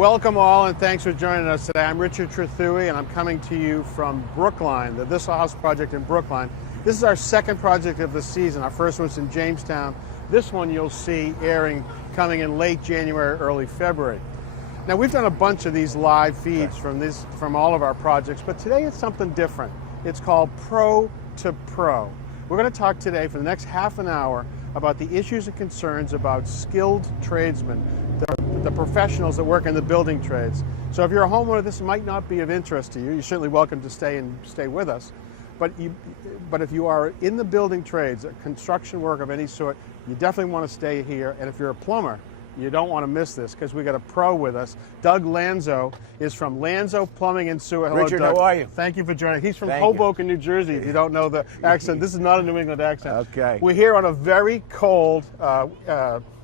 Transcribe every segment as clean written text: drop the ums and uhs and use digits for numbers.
Welcome all, and thanks for joining us today. I'm Richard Trethewey, and I'm coming to you from Brookline, the This House project in Brookline. This is our second project of the season. Our first one's in Jamestown. This one you'll see airing coming in late January, early February. Now, we've done a bunch of these live feeds from all of our projects, but today it's something different. It's called Pro2Pro. We're going to talk today for the next half an hour about the issues and concerns about skilled tradesmen, the professionals that work in the building trades. So if you're a homeowner, this might not be of interest to you. You're certainly welcome to stay with us. But if you are in the building trades, construction work of any sort, you definitely want to stay here. And if you're a plumber, you don't want to miss this, because we got a pro with us. Doug Lanzo is from Lanzo Plumbing and Sewer. Hello, Richard, Doug. how are you? Thank you for joining. He's from Hoboken, New Jersey, if you don't know the accent. This is not a New England accent. Okay. We're here on a very cold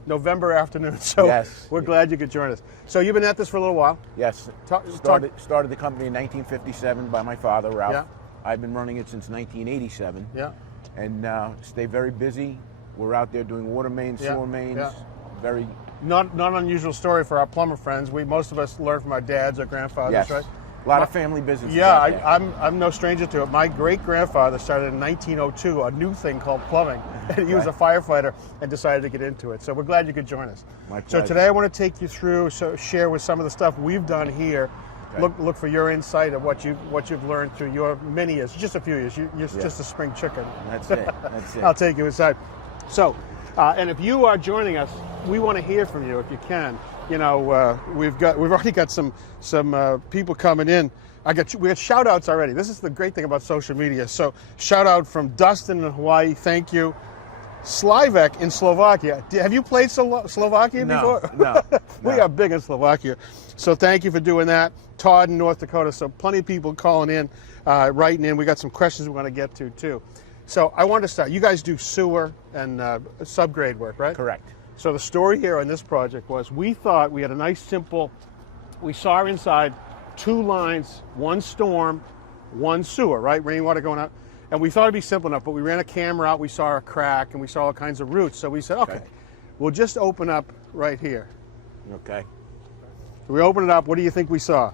November afternoon, so we're glad you could join us. So you've been at this for a little while? Yes. Started the company in 1957 by my father, Ralph. Yeah. I've been running it since 1987. Yeah. And stay very busy. We're out there doing water mains, sewer mains. Yeah. Very not unusual story for our plumber friends. Most of us learned from our dads or grandfathers, right? A lot of family business. Yeah, I'm no stranger to it. My great-grandfather started in 1902 a new thing called plumbing. And he was a firefighter and decided to get into it. So we're glad you could join us. My pleasure. So today I want to take you through, share with some of the stuff we've done here. Okay. Look for your insight of what you've learned through your many years, just a few years. You're just a spring chicken. That's it. That's it. I'll take you inside. So, and if you are joining us, we want to hear from you if you can. You know, we've already got some people coming in. We got shout outs already. This is the great thing about social media. So shout out from Dustin in Hawaii. Thank you. Slavek in Slovakia. Have you played Slovakia before? No. We are big in Slovakia. So thank you for doing that. Todd in North Dakota. So plenty of people calling in, writing in. We got some questions we want to get to too. So I want to start. You guys do sewer and subgrade work, right? Correct. So the story here on this project was we thought we had a nice simple, we saw inside 2 lines, 1 storm, 1 sewer, right? Rainwater going out. And we thought it'd be simple enough, but we ran a camera out, we saw a crack, and we saw all kinds of roots. So we said, okay, we'll just open up right here. Okay. We opened it up. What do you think we saw?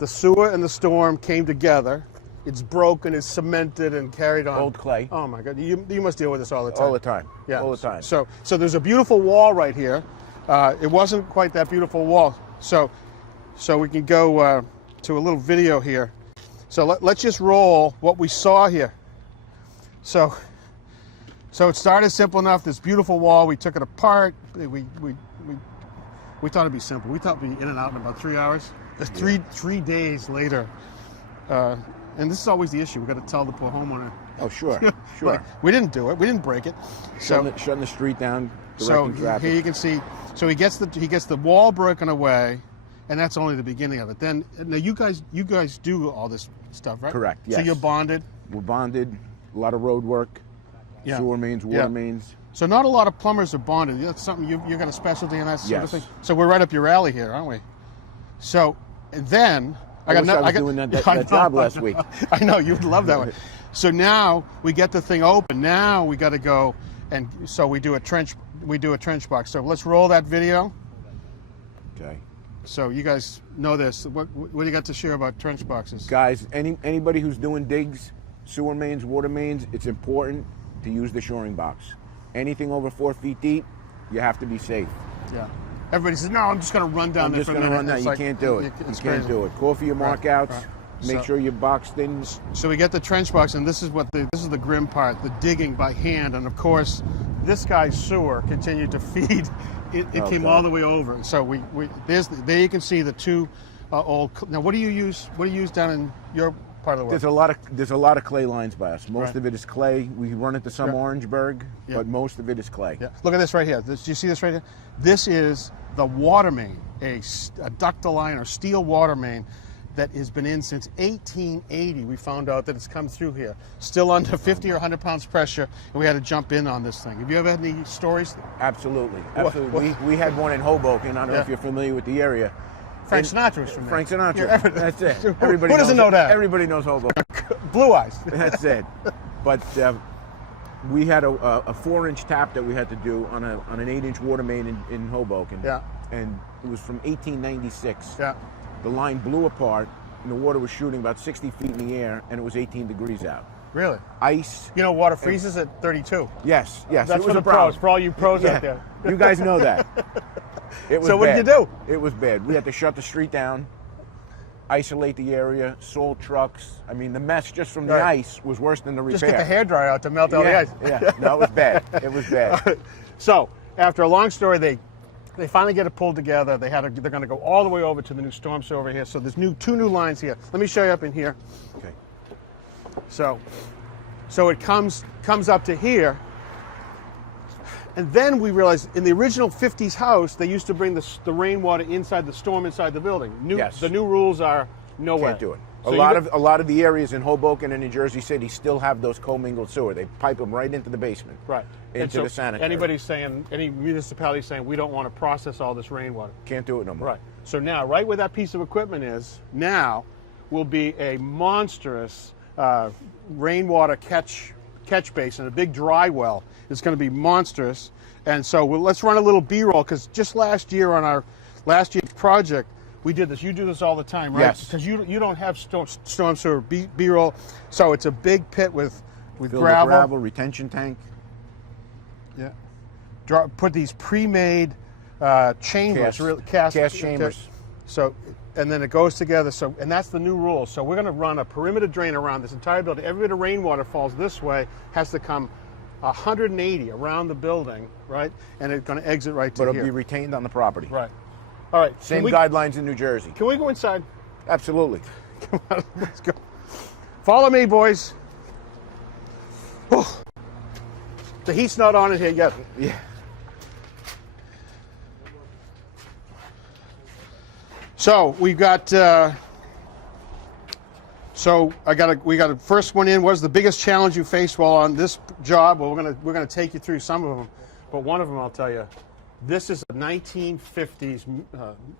The sewer and the storm came together. It's broken, it's cemented and carried on. Old clay. Oh my God, you must deal with this all the time. All the time. Yeah. All the time. So there's a beautiful wall right here. It wasn't quite that beautiful wall. So we can go to a little video here. So let's just roll what we saw here. So it started simple enough. This beautiful wall. We took it apart. We thought it'd be simple. We thought we'd be in and out in about 3 hours. Three days later. And this is always the issue. We've got to tell the poor homeowner. Oh, sure, sure. Like, we didn't do it. We didn't break it. Shutting the street down, directing traffic. Here you can see. So he gets the wall broken away, and that's only the beginning of it. Then now you guys do all this stuff, right? Correct. Yes. So you're bonded. We're bonded. A lot of road work. Yeah. Sewer mains, water mains. So not a lot of plumbers are bonded. That's something you've got a specialty in, that sort of thing. So we're right up your alley here, aren't we? So and then. I was doing that job last week. I know, you'd love that one. So now we get the thing open. Now we got to go, and so we do a trench box. So let's roll that video. Okay. So you guys know this. What do you got to share about trench boxes? Guys, anybody who's doing digs, sewer mains, water mains, it's important to use the shoring box. Anything over 4 feet deep, you have to be safe. Yeah. Everybody says, no, I'm just going to run down there for a minute. I'm just going to run down. You can't do it. You can't do it. Call for your markouts. Right. Make sure your box things. So we get the trench box, and this is the grim part, the digging by hand. And of course, this guy's sewer continued to feed. It came all the way over. So there you can see the 2 old. Now, what do you use? What do you use down in your part of the world? There's a lot of clay lines by us. Most of it is clay. We run it to some Orangeburg, but most of it is clay. Yeah. Look at this right here. Do you see this right here? This is the water main, a ductile line or steel water main that has been in since 1880. We found out that it's come through here, still under 50 or 100 pounds pressure, and we had to jump in on this thing. Have you ever had any stories? Absolutely, absolutely. We had one in Hoboken. I don't know if you're familiar with the area. Frank Sinatra was from there. Frank Sinatra. That's it. Everybody Who doesn't know that? Everybody knows Hoboken. Blue eyes. That's it. But we had a 4-inch tap that we had to do on an 8-inch water main in Hoboken. Yeah. and it was from 1896. Yeah. The line blew apart, and the water was shooting about 60 feet in the air, and it was 18 degrees out. Really? Ice. You know, water freezes at 32. Yes, yes. That's it was for a the pros, problem. for all you pros out there. You guys know that. It was so what bad. did you do? It was bad. We had to shut the street down, isolate the area, salt trucks. I mean, the mess just from the ice was worse than the repair. Just get the hairdryer out to melt all the ice. Yeah, no, it was bad. It was bad. So, after a long story, they finally get it pulled together. They're going to go all the way over to the new storm sewer over here. So there's two new lines here. Let me show you up in here. Okay. So it comes up to here. And then we realized in the original 50s house, they used to bring the rainwater inside the storm inside the building. Yes. The new rules are no way. Can't do it. So a lot of the areas in Hoboken and in Jersey City still have those commingled sewer. They pipe them right into the basement. Right. Into the sanitary. Any municipality saying we don't want to process all this rainwater. Can't do it no more. Right. So now, right where that piece of equipment is, now will be a monstrous rainwater catch basin, a big dry well. It's going to be monstrous. And so let's run a little B-roll, because just last year on our last year's project, we did this. You do this all the time, right? Yes. Because you don't have storm sewer B-roll. So it's a big pit with gravel, retention tank. Yeah. Put these pre-made chambers, cast chambers. So, and then it goes together. So, and that's the new rule. So we're going to run a perimeter drain around this entire building. Every bit of rainwater falls this way has to come 180 around the building, right? And it's going to exit right to here. But it'll be retained on the property. Right. All right. Same guidelines in New Jersey. Can we go inside? Absolutely. Come on, let's go. Follow me, boys. Oh, the heat's not on it here yet. Yeah. So we've got. We got a first one in. What's the biggest challenge you faced while on this job? Well, we're gonna take you through some of them, but one of them I'll tell you. This is a 1950s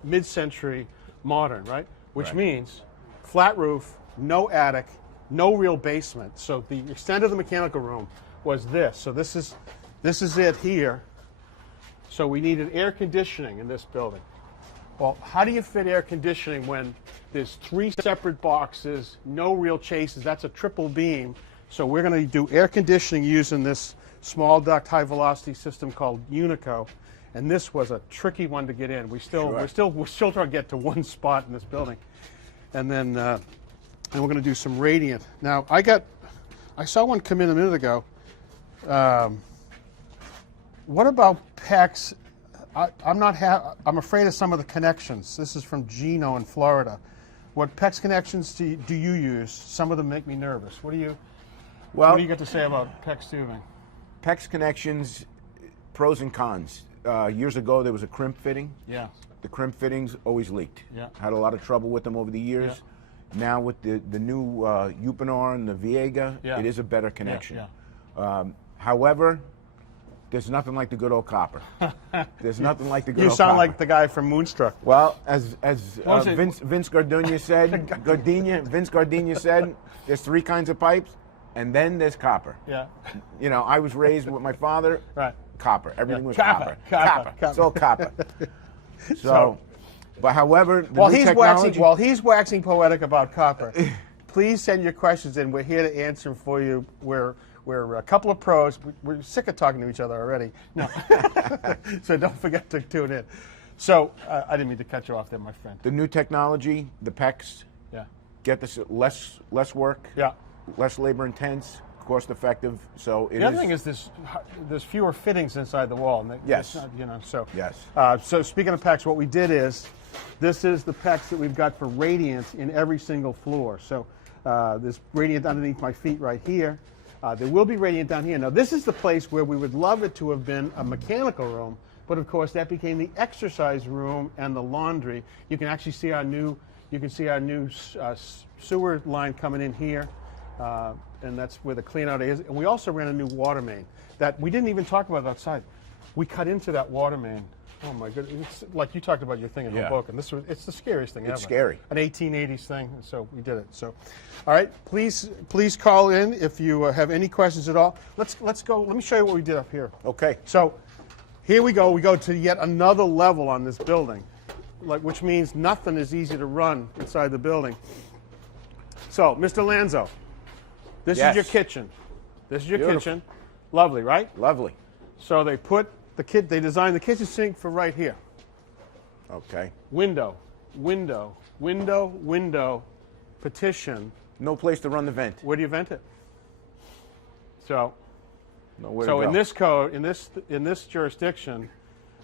mid-century modern, right? Which means flat roof, no attic, no real basement. So the extent of the mechanical room was this. So this is it here. So we needed air conditioning in this building. Well, how do you fit air conditioning when there's 3 separate boxes, no real chases? That's a triple beam. So we're going to do air conditioning using this small duct high velocity system called Unico. And this was a tricky one to get in. We're still trying to get to one spot in this building. And then and we're going to do some radiant. Now I saw one come in a minute ago. What about PEX? I'm afraid of some of the connections. This is from Gino in Florida. What PEX connections do you use? Some of them make me nervous. What do you got to say about PEX tubing? PEX connections, pros and cons. Years ago, there was a crimp fitting. Yeah. The crimp fittings always leaked. Yeah. Had a lot of trouble with them over the years. Yeah. Now with the new Uponor and the Viega, it is a better connection. Yeah. However, there's nothing like the good old copper. There's nothing like the good old copper. You sound like the guy from Moonstruck. Well, as Vince Gardenia said, there's 3 kinds of pipes, and then there's copper. Yeah. You know, I was raised with my father. Right. Copper. Everything was copper. It's all copper. So, but however, while he's waxing poetic about copper, please send your questions in. We're here to answer them for you. We're a couple of pros. We're sick of talking to each other already. No. So don't forget to tune in. So I didn't mean to cut you off there, my friend. The new technology, the PEX, get this less work, less labor intense, cost effective. So the other thing is there's fewer fittings inside the wall. Yes. So speaking of PEX, what we did is this is the PEX that we've got for radiant in every single floor. So there's radiant underneath my feet right here. There will be radiant down here. Now this is the place where we would love it to have been a mechanical room, but of course that became the exercise room and the laundry. You can actually see our new sewer line coming in here, and that's where the clean out is. And we also ran a new water main that we didn't even talk about outside. We cut into that water main. Oh my goodness! It's like you talked about your thing in Hoboken. It's the scariest thing ever. It's scary. An 1880s thing, and so we did it. So, all right, please call in if you have any questions at all. Let's go. Let me show you what we did up here. Okay. So, here we go to yet another level on this building, which means nothing is easy to run inside the building. So, Mr. Lanzo, this is your kitchen. This is your kitchen. Lovely, right? Lovely. So they put they designed the kitchen sink for right here. Okay. Window, window, window, window, petition. No place to run the vent. Where do you vent it? So, Nowhere to go. in this code, in this jurisdiction,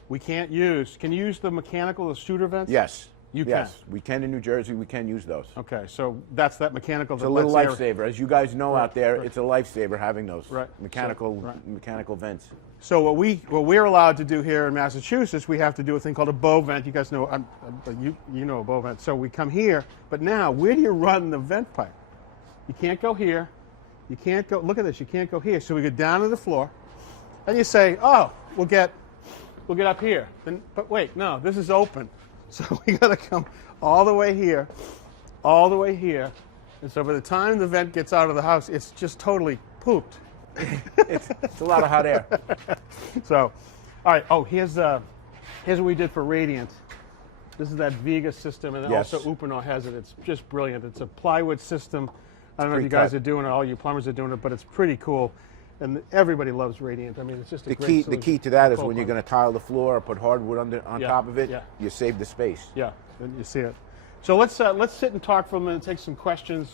we can't use. Can you use the mechanical, the Studer vents? Yes. You yes. can. We can in New Jersey. We can use those. Okay, so that's that mechanical. It's a little lifesaver, as you guys know out there. Right. It's a lifesaver having those mechanical vents. So what we're allowed to do here in Massachusetts, we have to do a thing called a bow vent. You guys know, you know a bow vent. So we come here, but now where do you run the vent pipe? You can't go here. You can't go. Look at this. You can't go here. So we go down to the floor, and you say, "Oh, we'll get up here." Then, but wait, no, this is open. So we got to come all the way here, and so by the time the vent gets out of the house, it's just totally pooped. It's a lot of hot air. So, all right. Oh, here's what we did for Radiant. This is that Vega system, and also Uponor has it. It's just brilliant. It's a plywood system. I don't know if you guys are doing it, all you plumbers are doing it, but it's pretty cool. And everybody loves Radiant. I mean, it's just a great solution. The key to that is when you're going to tile the floor or put hardwood on top of it, you save the space. Yeah, and you see it. So let's sit and talk for a minute, take some questions.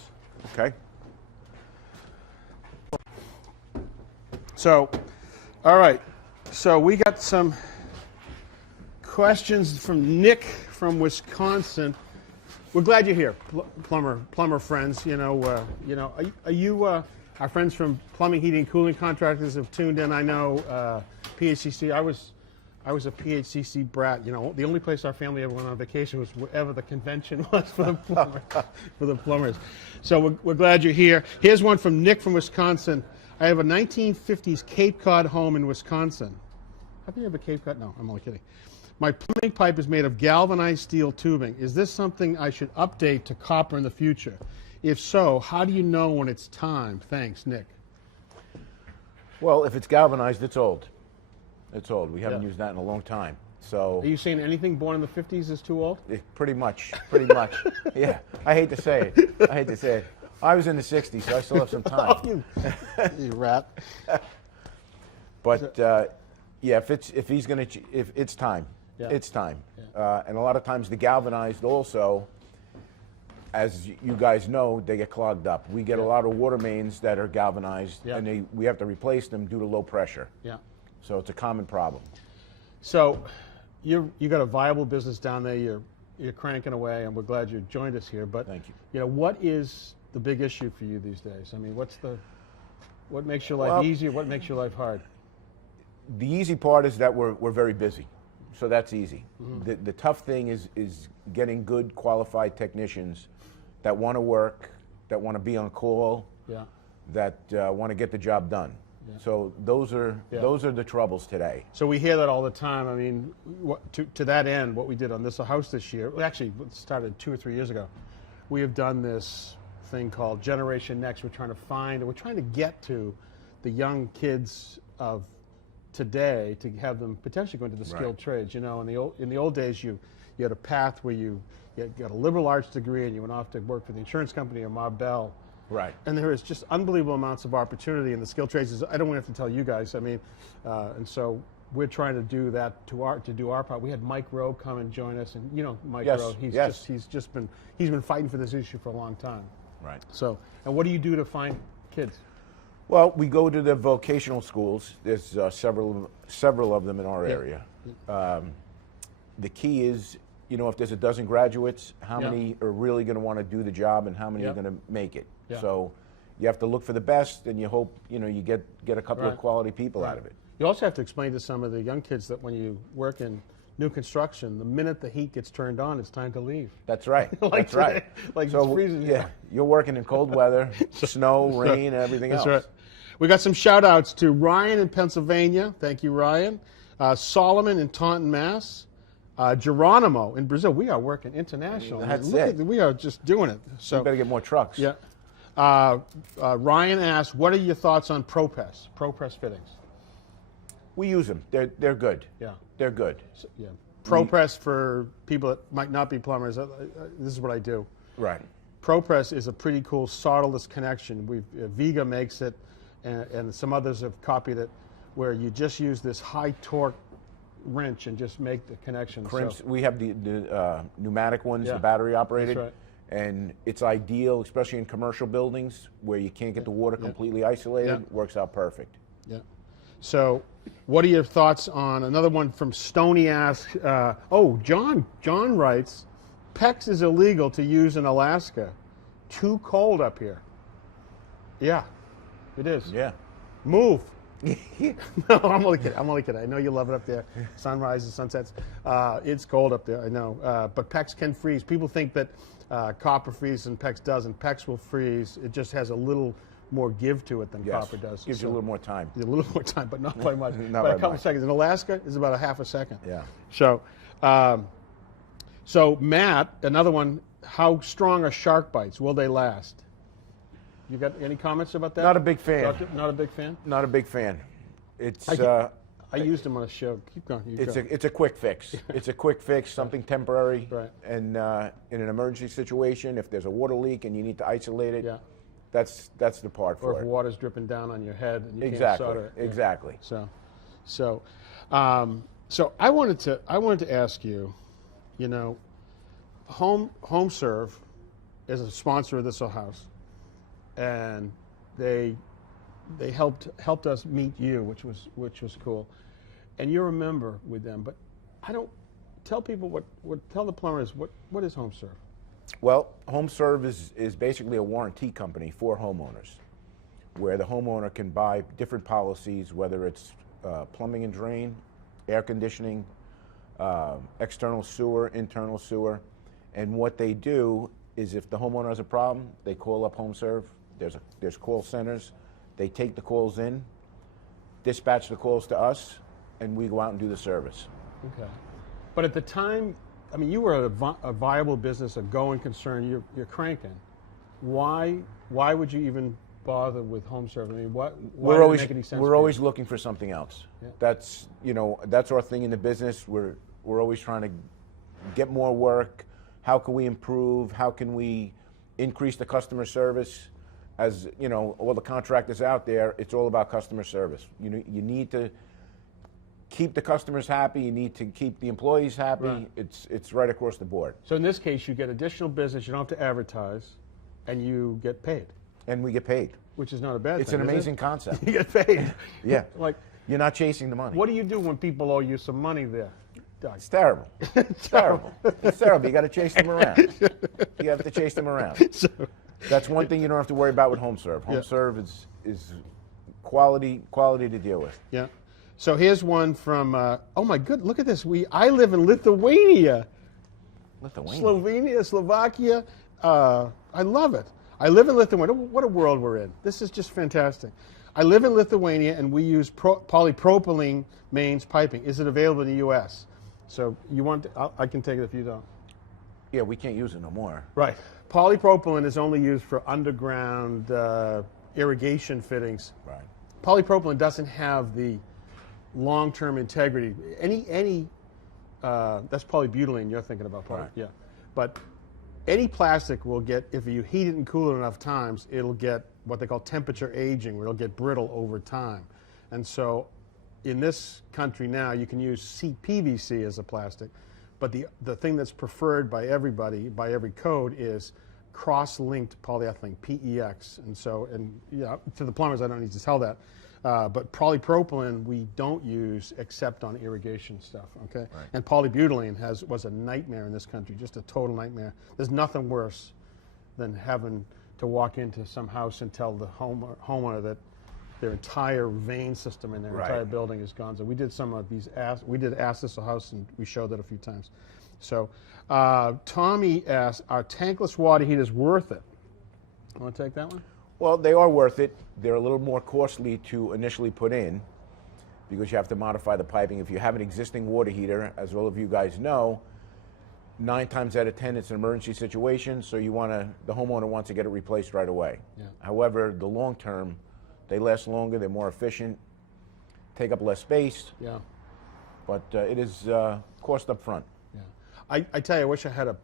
Okay. So, all right. So we got some questions from Nick from Wisconsin. We're glad you're here, plumber friends. Are you? Our friends from Plumbing, Heating, and Cooling Contractors have tuned in. I know PHCC. I was a PHCC brat. You know, the only place our family ever went on vacation was wherever the convention was for the plumbers. So we're glad you're here. Here's one from Nick from Wisconsin. I have a 1950s Cape Cod home in Wisconsin. How can you have a Cape Cod? No, I'm only kidding. My plumbing pipe is made of galvanized steel tubing. Is this something I should update to copper in the future? If so, how do you know when it's time? Thanks, Nick. Well, if it's galvanized, it's old. It's old. We haven't used that in a long time. So. Are you saying anything born in the 50s is too old? Pretty much. Pretty much. Yeah. I hate to say it. I was in the 60s, so I still have some time. You rat. But if it's time. Yeah. It's time. Yeah. And a lot of times the galvanized also, as you guys know, they get clogged up. We get a lot of water mains that are galvanized, and we have to replace them due to low pressure. Yeah. So it's a common problem. So you got a viable business down there. You're cranking away, and we're glad you joined us here. But thank you. You know, what is the big issue for you these days? I mean, what makes your life easier? What makes your life hard? The easy part is that we're very busy. So that's easy. Mm-hmm. The tough thing is getting good qualified technicians that want to work, that want to be on call, that want to get the job done. Yeah. So those are the troubles today. So we hear that all the time. I mean, to that end, what we did on this house this year, actually it started 2 or 3 years ago, we have done this thing called Generation Next. We're trying to get to the young kids of today to have them potentially go into the skilled trades. You know, in the old days, you had a path where you got a liberal arts degree and you went off to work for the insurance company or Marbell. Right. And there is just unbelievable amounts of opportunity in the skilled trades. I don't want to have to tell you guys. I mean, and so we're trying to do that to do our part. We had Mike Rowe come and join us, and you know Mike Rowe. He's been fighting for this issue for a long time. Right. So, and what do you do to find kids? Well, we go to the vocational schools. There's several of them in our area. The key is, you know, if there's a dozen graduates, how many are really going to want to do the job, and how many are going to make it? So you have to look for the best, and you hope, you know, you get a couple of quality people out of it. You also have to explain to some of the young kids that when you work in new construction, the minute the heat gets turned on, it's time to leave. That's right. That's right. Like so, it's freezing. Yeah, you're working in cold weather, snow, rain, everything else. That's right. We got some shout outs to Ryan in Pennsylvania. Thank you, Ryan. Solomon in Taunton, Mass. Geronimo in Brazil. We are working international. That's it. We are just doing it. So we better get more trucks. Yeah. Ryan asked, what are your thoughts on ProPress fittings? We use them. They're good. Yeah. They're good. So, yeah. ProPress for people that might not be plumbers. This is what I do. Right. ProPress is a pretty cool solderless connection. Viga makes it, and some others have copied it, where you just use this high torque wrench and just make the connection. We have the pneumatic ones, Yeah. the battery operated, That's right. and it's ideal, especially in commercial buildings where you can't get the water completely isolated. Yeah. Works out perfect. Yeah. So, what are your thoughts on another one from Stony asks? John writes, PEX is illegal to use in Alaska. Too cold up here. Yeah, it is. Yeah. Move. No, I'm only kidding. I know you love it up there. Sunrises, sunsets. It's cold up there, I know. But PEX can freeze. People think that copper freezes and PEX doesn't. PEX will freeze. It just has a little more give to it than copper does. Gives you a little more time. A little more time, but not by much. Not by by a couple much. seconds. In Alaska, it's about a half a second. Yeah. So Matt, another one. How strong are shark bites? Will they last? You got any comments about that? Not a big fan. Doctor? Not a big fan. Not a big fan. It's I used them on a show. Keep going. it's a quick fix. It's a quick fix, something temporary. Right. And in an emergency situation, if there's a water leak and you need to isolate it, Yeah. that's the part Or for if it. water's dripping down on your head and you can't Exactly. solder it. Yeah. Exactly. So I wanted to ask you, HomeServe is a sponsor of this house, and they helped us meet you, which was cool, and you're a member with them. But I don't tell people tell the plumbers what is HomeServe. Well, HomeServe is basically a warranty company for homeowners, where the homeowner can buy different policies, whether it's plumbing and drain, air conditioning, external sewer, internal sewer. And what they do is if the homeowner has a problem, they call up HomeServe. There's call centers. They take the calls in, dispatch the calls to us, and we go out and do the service. Okay. But at the time, I mean, you were a viable business, a going concern. You're cranking. Why would you even bother with HomeServe? I mean, why did it make any sense? We're always looking for something else. Yeah. That's our thing in the business. We're always trying to get more work. How can we improve? How can we increase the customer service? As you know, all the contractors out there, it's all about customer service. You need to keep the customers happy. You need to keep the employees happy. Right. It's right across the board. So in this case, you get additional business. You don't have to advertise, and you get paid. And we get paid. Which is not a bad thing. It's an amazing concept. You get paid. Yeah. Like, you're not chasing the money. what do you do when people owe you some money there, Doug? It's terrible. It's terrible. It's terrible. You got to chase them around. You have to chase them around. That's one thing you don't have to worry about with HomeServe. HomeServe is quality to deal with. Yeah. So here's one from. Oh my good! Look at this. I live in Lithuania. Slovenia, Slovakia. I love it. I live in Lithuania. What a world we're in. This is just fantastic. I live in Lithuania, and we use polypropylene mains piping. Is it available in the U.S.? So you want? I can take it if you don't. Yeah, we can't use it no more. Right. Polypropylene is only used for underground irrigation fittings. Right. Polypropylene doesn't have the long-term integrity. That's polybutylene you're thinking about, Right. Yeah. But any plastic will get, if you heat it and cool it enough times, it'll get what they call temperature aging, where it'll get brittle over time. And so in this country now, you can use CPVC as a plastic, but the thing that's preferred by everybody, by every code, is cross-linked polyethylene, PEX. And so, to the plumbers, I don't need to tell that. But polypropylene we don't use except on irrigation stuff, okay? Right. And polybutylene was a nightmare in this country, just a total nightmare. There's nothing worse than having to walk into some house and tell the homeowner that their entire vein system in their entire building is gone. So we did some of these, we did Ask This a House, and we showed that a few times. So Tommy asked, are tankless water heaters worth it? Want to take that one? Well, they are worth it. They're a little more costly to initially put in because you have to modify the piping. If you have an existing water heater, as all of you guys know, 9 times out of 10 it's an emergency situation, so the homeowner wants to get it replaced right away. Yeah. However, the long term, they last longer, they're more efficient, take up less space. Yeah. But it is cost up front. Yeah. I tell you, I wish I had a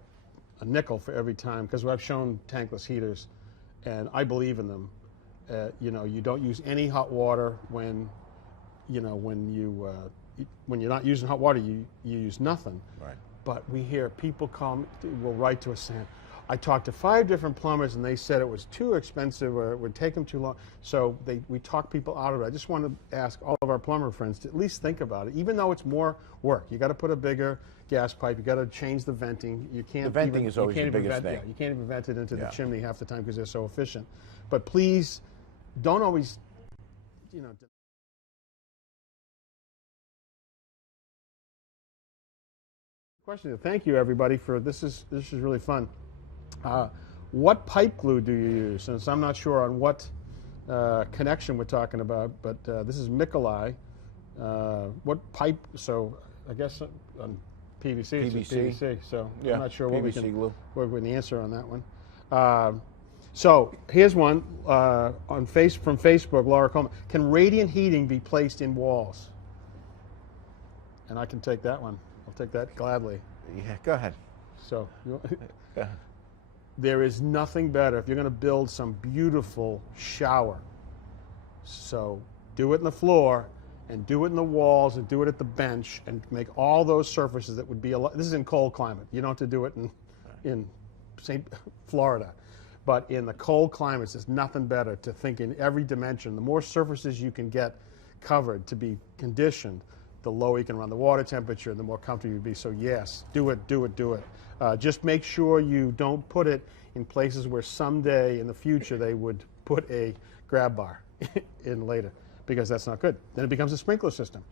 nickel for every time, because I've shown tankless heaters, and I believe in them. You know, you don't use any hot water when, you know, when you're not using hot water, you use nothing. Right. But we hear people will write to us saying, I talked to 5 different plumbers and they said it was too expensive or it would take them too long. So we talk people out of it. I just want to ask all of our plumber friends to at least think about it, even though it's more work. You got to put a bigger gas pipe. You got to change the venting. You can't. The venting is always the biggest thing. Yeah, you can't even vent it into the chimney half the time because they're so efficient. But please, don't always, you know. Question. Thank you, everybody, for this. Is really fun. What pipe glue do you use? Since I'm not sure on what connection we're talking about, but this is Mikolai. What pipe? So I guess on PVC. PVC. So yeah, I'm not sure what PVC glue. What we can answer on that one. So here's one from Facebook. Laura Coleman. Can radiant heating be placed in walls? And I can take that one. I'll take that gladly. Yeah, go ahead. So. There is nothing better if you're going to build some beautiful shower. So do it in the floor and do it in the walls and do it at the bench and make all those surfaces that would be this is in cold climate. You don't have to do it in Florida. But in the cold climates, there's nothing better to think in every dimension. The more surfaces you can get covered to be conditioned, the lower you can run the water temperature, the more comfortable you'll be. So yes, do it. Just make sure you don't put it in places where someday in the future they would put a grab bar in later, because that's not good. Then it becomes a sprinkler system.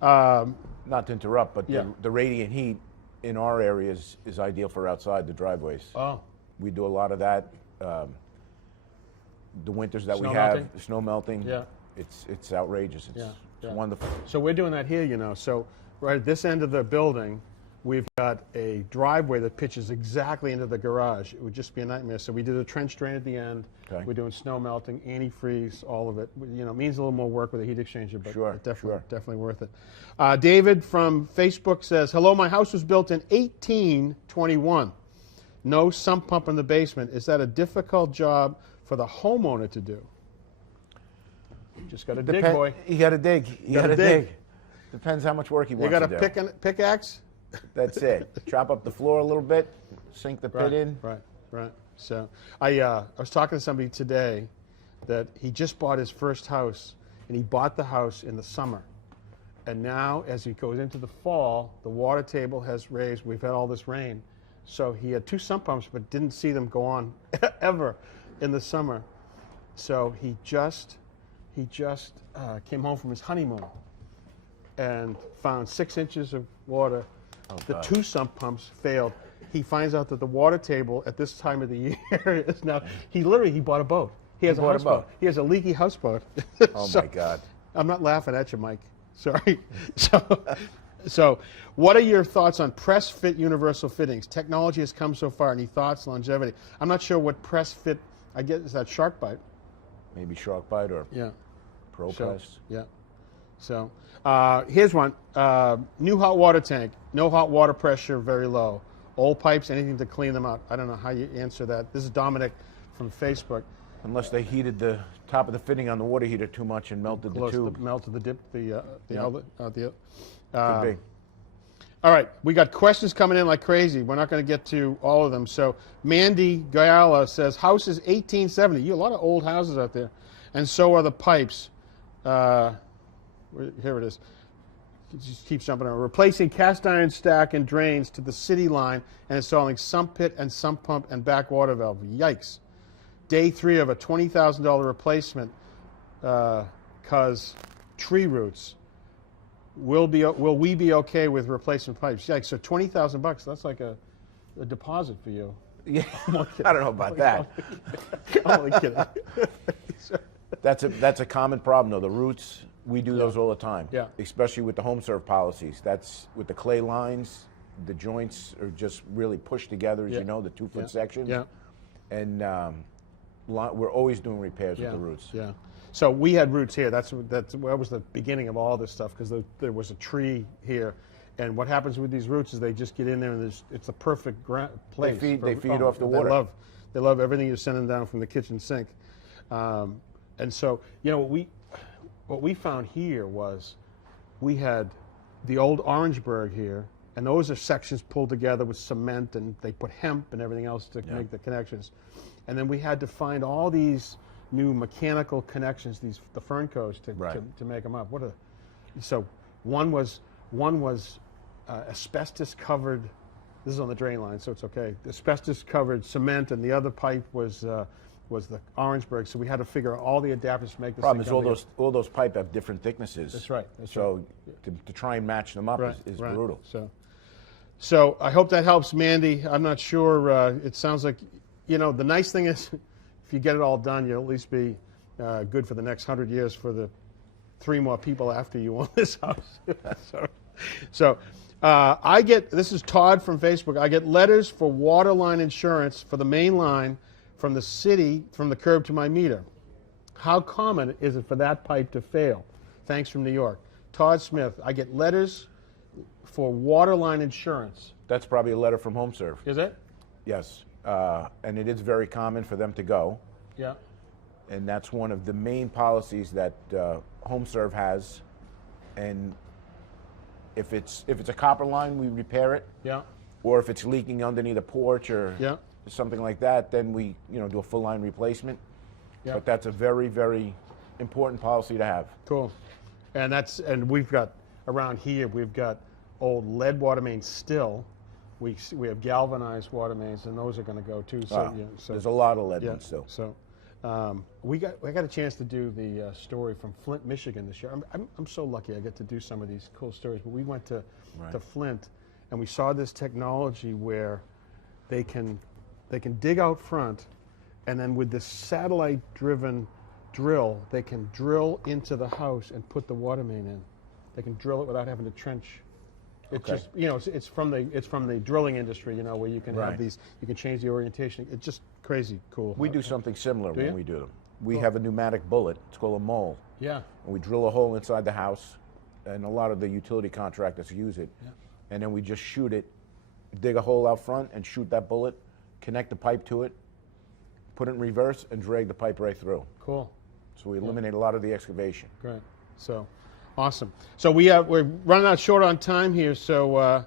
Not to interrupt, but the radiant heat in our areas is ideal for outside the driveways. Oh. We do a lot of that. The winters that Snow we have, melting? snow melting, Yeah. it's outrageous. It's wonderful. So we're doing that here, you know. So right at this end of the building, we've got a driveway that pitches exactly into the garage. It would just be a nightmare. So we did a trench drain at the end. Okay. We're doing snow melting, antifreeze, all of it. You know, it means a little more work with a heat exchanger, but definitely worth it. David from Facebook says, hello, my house was built in 1821. No sump pump in the basement. Is that a difficult job for the homeowner to do? Just got to dig, boy. You got to dig. You got to dig. Depends how much work you want to do. You got a pickaxe? That's it. Chop up the floor a little bit, sink the pit in. Right. So I was talking to somebody today that he just bought his first house, and he bought the house in the summer. And now, as he goes into the fall, the water table has raised. We've had all this rain. So he had 2 sump pumps, but didn't see them go on ever in the summer. So he just came home from his honeymoon and found 6 inches of water. The 2 sump pumps failed. He finds out that the water table at this time of the year is now. He bought a boat. He has a houseboat. He has a leaky houseboat. Oh my God! I'm not laughing at you, Mike. Sorry. So, what are your thoughts on press fit universal fittings? Technology has come so far. Any thoughts? Longevity? I'm not sure what press fit. I guess is that shark bite. Maybe shark bite or Pro Press. Yeah. So here's one. New hot water tank. No hot water pressure. Very low. Old pipes. Anything to clean them out. I don't know how you answer that. This is Dominic from Facebook. Unless they heated the top of the fitting on the water heater too much and melted the tube. Melted the dip, the outlet. Could be. All right, we got questions coming in like crazy. We're not going to get to all of them. So Mandy Gayala says, house is 1870. You have a lot of old houses out there. And so are the pipes. Here it is. It just keeps jumping around. Replacing cast iron stack and drains to the city line and installing sump pit and sump pump and backwater valve. Yikes. Day 3 of a $20,000 replacement because tree roots. Will we be okay with replacement pipes? Yeah, so $20,000. That's like a deposit for you. Yeah, I don't know about that. I'm only kidding. That's a common problem though. The roots, we do those all the time. Yeah. Especially with the HomeServe policies. That's with the clay lines. The joints are just really pushed together, as you know, the 2-foot sections. Yeah. And we're always doing repairs with the roots. Yeah. So we had roots here. That was the beginning of all this stuff, because there was a tree here. And what happens with these roots is they just get in there, and it's a perfect place. They feed off the water. They love everything you're sending down from the kitchen sink. And so, what we found here was we had the old Orangeburg here, and those are sections pulled together with cement, and they put hemp and everything else to make the connections. And then we had to find all these new mechanical connections, the Fernco's, to make them up. So one was asbestos covered. This is on the drain line, so it's okay. Asbestos covered cement, and the other pipe was the Orangeburg. So we had to figure out all the adapters to make this. Problem is all those pipe have different thicknesses. That's right. So to try and match them up is brutal. So I hope that helps, Mandy. I'm not sure. It sounds like, the nice thing is, if you get it all done, you'll at least be good for the next 100 years for the 3 more people after you own this house. So this is Todd from Facebook. I get letters for Waterline insurance for the main line from the city, from the curb to my meter. How common is it for that pipe to fail? Thanks from New York. Todd Smith, I get letters for Waterline insurance. That's probably a letter from HomeServe. Is it? Yes. And it is very common for them to go. Yeah. And that's one of the main policies that HomeServe has. And if it's a copper line, we repair it. Yeah. Or if it's leaking underneath a porch or something like that, then we do a full line replacement. Yeah. But that's a very, very important policy to have. Cool. And we've got around here, we've got old lead water mains still. We have galvanized water mains, and those are going to go too. So, there's a lot of lead ones still. So we got a chance to do the story from Flint, Michigan this year. I'm so lucky I get to do some of these cool stories. But we went to Flint, and we saw this technology where they can dig out front, and then with this satellite-driven drill, they can drill into the house and put the water main in. They can drill it without having to trench. It's just, it's from the drilling industry, where you can have these, you can change the orientation. It's just crazy cool. We do something similar when we do them. We have a pneumatic bullet. It's called a mole. Yeah. And we drill a hole inside the house, and a lot of the utility contractors use it. Yeah. And then we just shoot it, dig a hole out front, and shoot that bullet, connect the pipe to it, put it in reverse, and drag the pipe right through. Cool. So we eliminate a lot of the excavation. Great. So, awesome. So we're running out short on time here. So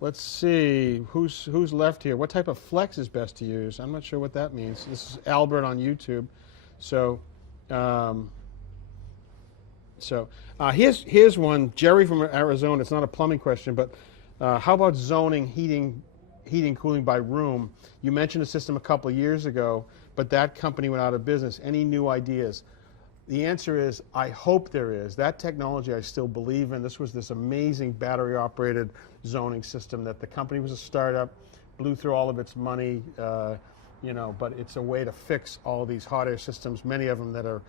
let's see who's left here. What type of flex is best to use? I'm not sure what that means. This is Albert on YouTube. So, here's one. Jerry from Arizona. It's not a plumbing question, but how about zoning heating, cooling by room? You mentioned a system a couple of years ago, but that company went out of business. Any new ideas? The answer is, I hope there is. That technology I still believe in. This was this amazing battery-operated zoning system that the company was a startup, blew through all of its money, but it's a way to fix all these hot air systems, many of them that are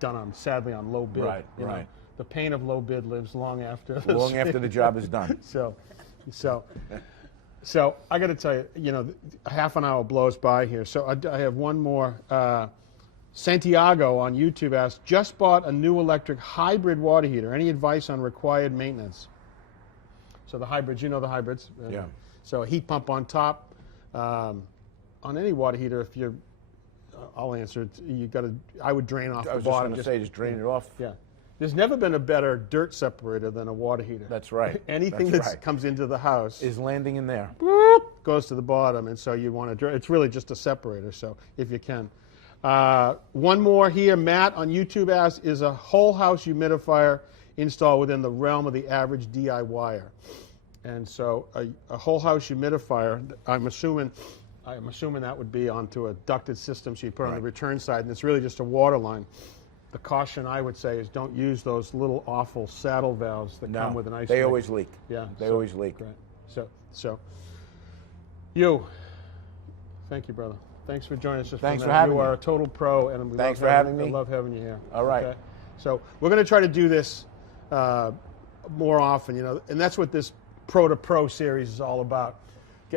done sadly on low bid. Right. The pain of low bid lives long after the job is done. So I got to tell you, half an hour blows by here. So I have one more. Santiago on YouTube asked, just bought a new electric hybrid water heater. Any advice on required maintenance? So the hybrids, the hybrids. Yeah. So a heat pump on top. On any water heater, if you're, I'll answer it. I would drain off the bottom. I was just going to say, just drain it off. Yeah. There's never been a better dirt separator than a water heater. That's right. Anything that comes into the house is landing in there. Goes to the bottom, and so you want to. It's really just a separator. So if you can. One more here. Matt on YouTube asks, is a whole house humidifier installed within the realm of the average DIYer? And so a whole house humidifier, I'm assuming that would be onto a ducted system, so you put it on the return side, and it's really just a water line. The caution I would say is don't use those little awful saddle valves that come with an ice. They always leak. Yeah. They always leak. Right. So thank you, brother. Thanks for joining us. Thanks for having me. You are a total pro, and thanks for having me. I love having you here. All right. Okay? So we're going to try to do this more often, and that's what this Pro2Pro series is all about.